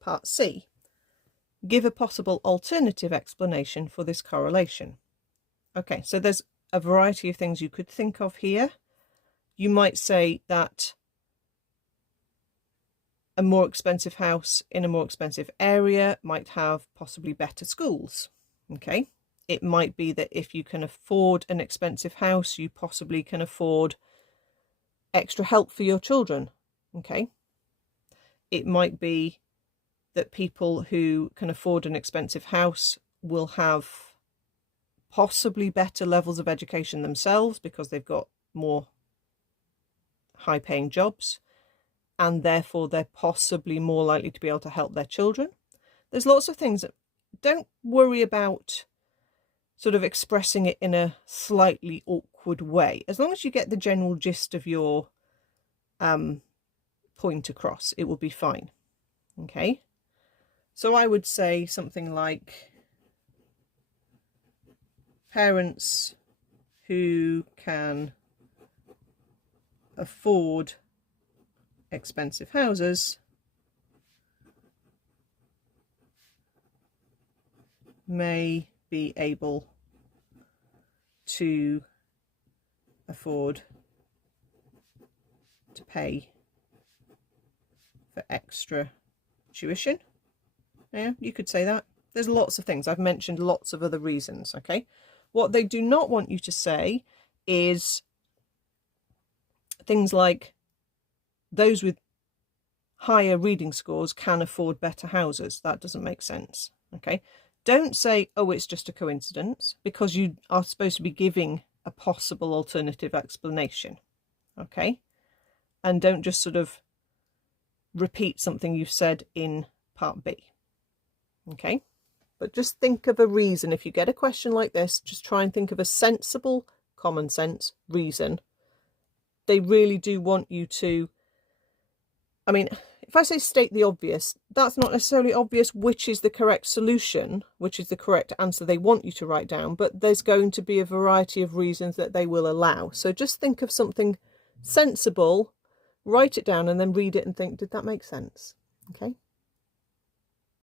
Part C. Give a possible alternative explanation for this correlation. Okay, so there's a variety of things you could think of here. You might say that a more expensive house in a more expensive area might have possibly better schools. Okay, it might be that if you can afford an expensive house, you possibly can afford extra help for your children. Okay, it might be that people who can afford an expensive house will have possibly better levels of education themselves because they've got more high-paying jobs, and therefore they're possibly more likely to be able to help their children. There's lots of things that don't worry about sort of expressing it in a slightly awkward way. As long as you get the general gist of your point across, it will be fine. Okay, so I would say something like parents who can afford expensive houses may be able to afford to pay for extra tuition. Yeah, you could say that. There's lots of things. I've mentioned lots of other reasons, okay? What they do not want you to say is things like those with higher reading scores can afford better houses. That doesn't make sense, okay? Don't say, oh, it's just a coincidence, because you are supposed to be giving a possible alternative explanation, okay? And don't just sort of repeat something you've said in part B, okay? But just think of a reason. If you get a question like this, just try and think of a sensible, common sense reason. They really do want you to, I mean, if I say state the obvious, that's not necessarily obvious which is the correct solution, which is the correct answer they want you to write down, but there's going to be a variety of reasons that they will allow. So just think of something sensible, write it down, and then read it and think, did that make sense? Okay.